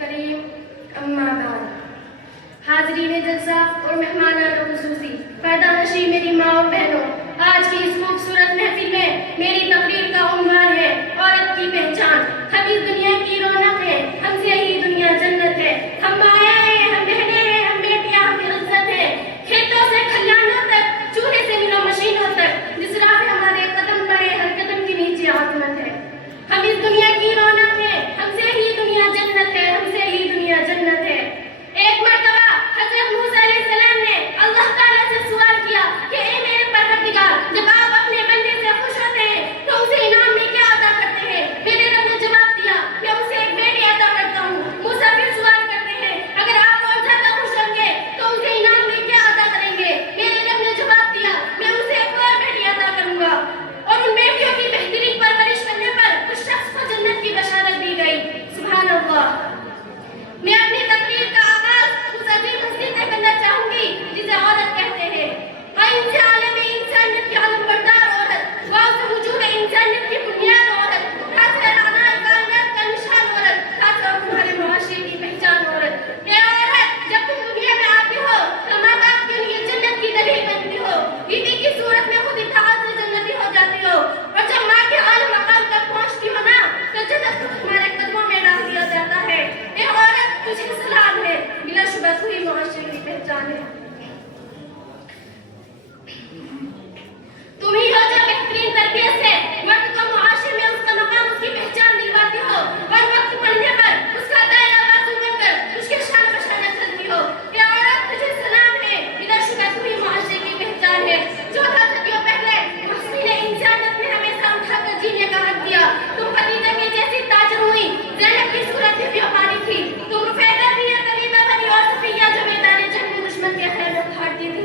کریم اما بعد حاضرین جلسہ اور مہمانان خصوصی پردہ نشین میری ماں اور بہنوں، آج کی اس خوبصورت محفل میں میری تقریر کا عنوان ہے عورت کی پہچان۔ ہم اس دنیا کی رونق ہے، ہم سے یہی دنیا جنت ہے، ہم مایا ہیں، ہم بہنیں ہیں، ہم بیٹیاں، ہم کی عزت ہے، کھیتوں سے کھلیانوں تک، چولہے سے ملو مشینوں تک، جس راہ پہ ہمارے قدم پڑے ہر قدم کے نیچے عظمت ہے۔ ہم اس دنیا کی رونق ہے، ہم سے یہی دنیا جنت ہے، ہم سے یہی دنیا جنت ہے۔ ایک مرتبہ حضرت موسیٰ علیہ السلام نے اللہ تعالیٰ سے سوال کیا کہ اے میرے پروردگار، جب آپ اپنے بندے سے خوش ہوتے ہیں تو اسے انعام میں کیا عطا کرتے ہیں؟ میرے رب نے جواب دیا کہ اسے ایک بیٹی عطا کرتا ہوں۔ موسیٰ پھر سوال کرتے ہیں اگر آپ اور زیادہ خوش ہوں گے تو اسے انعام میں کیا عطا کریں گے؟ میرے رب نے جواب دیا میں اسے ایک اور بیٹی عطا کروں گا، اور ان بیٹیوں کی بہترین پرورش کرنے پر اس شخص کو جنت کی بشارت دی گئی۔ سبحان اللہ۔ میں اپنی تقریر کا آغاز اس عظیم ہستی سے کرنا چاہوں گی جسے عورت کہتے ہیں۔ قائم سے عالم انسانیت کی علم بردار عورت، واؤ سے وجود انسانیت کی بنیاد عورت، خاص ہے رانا کائنات کا نشان عورت، خاص ہے تمہارے معاشرے کی پہچان عورت۔ اے عورت، جب تم دنیا میں آتی ہو تو ماں باپ کے لیے جنت کی دلیل بنتی ہو، بیوی کی صورت میں خود اتحاد سے جنتی ہو جاتی ہو، اور جب ماں کے اعلی مقام تک پہنچتی ہو نا تو جنت کو تمہارے قدموں میں ڈال دیا جاتا ہے۔ اے عورت، تجھے سلام ہے، بلا شبہ تو ہی معاشرے کی پہچان ہے۔ تم ہی ہو جو بہترین تربیت سے مرد کو معاشرے میں اس کا مقام، اس کی پہچان دلواتی ہو، اور وقت پڑنے پر اس کا دائرہ بازو بن کر اس کے شان بشانہ چلتی ہو۔ اے عورت، تجھے سلام ہے، بلا شبہ تو ہی معاشرے کی پہچان ہے۔ 14 صدیوں پہلے محسنین انسانیت نے ہمیں سام کھا کر جینے کا حق دیا۔ تم خدیجہ کی جیسی تاجر ہوئی، زینب کی صورت بھی ہماری تھی، تم رفیدہ بھی یا طبیبہ بنی، اور صفیہ جو میدان جنگ میں دشمن کے خیمے اکھاڑتی تھی۔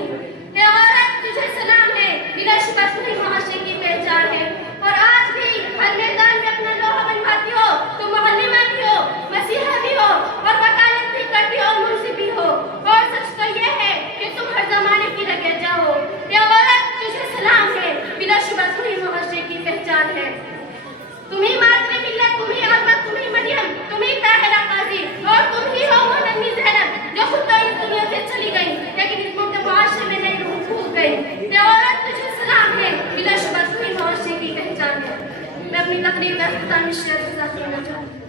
اے عورت، تجھے سلام ہے، بلا شبہ تو ہی معاشرے کی پہچان ہے۔ اور آج بھی ہر میدان میں اپنا لوہا منواتی ہو، تم معلمہ بھی ہو، مسیحا بھی ہو، اور وکالت بھی کرتی ہو، اور منصف بھی ہو، اور سچ تو یہ ہے کہ تم ہر زمانے کی رگیجہ ہو۔ اے عورت، تجھے سلام ہے، بلا شبہ تو ہی معاشرے کی پہچان ہے۔ تمہیں مادر ملت، تمہیں احمد، تمہیں مریم، تمہیں طاہرہ قاضی، اور تم ہی ہو وہ ننھی زینب جو خود تو اس دنیا سے چلی گئی لیکن اس ملک معاشرے میں نئی روح پھونک گئی۔ اے عورت، تجھے سلام ہے، بلا شبہ تو ہی معاشرے کی پہچان ہے۔ میں اپنی تقریر کا اختتامی شعر کے ساتھ کرنا چاہوں گی۔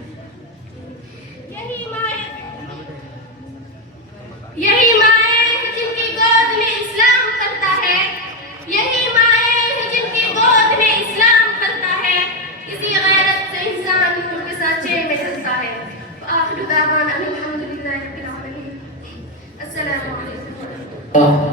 یہی مائیں ہیں جن کی گود میں اسلام پلتا ہے، یہی مائیں ہیں جن کی گود میں اسلام پلتا ہے، اسی غیرت سے انسان ان کے ساتھ چین میں چلتا ہے۔ آخر دعوانا الحمدللہ رب العالمین۔ السلام علیکم۔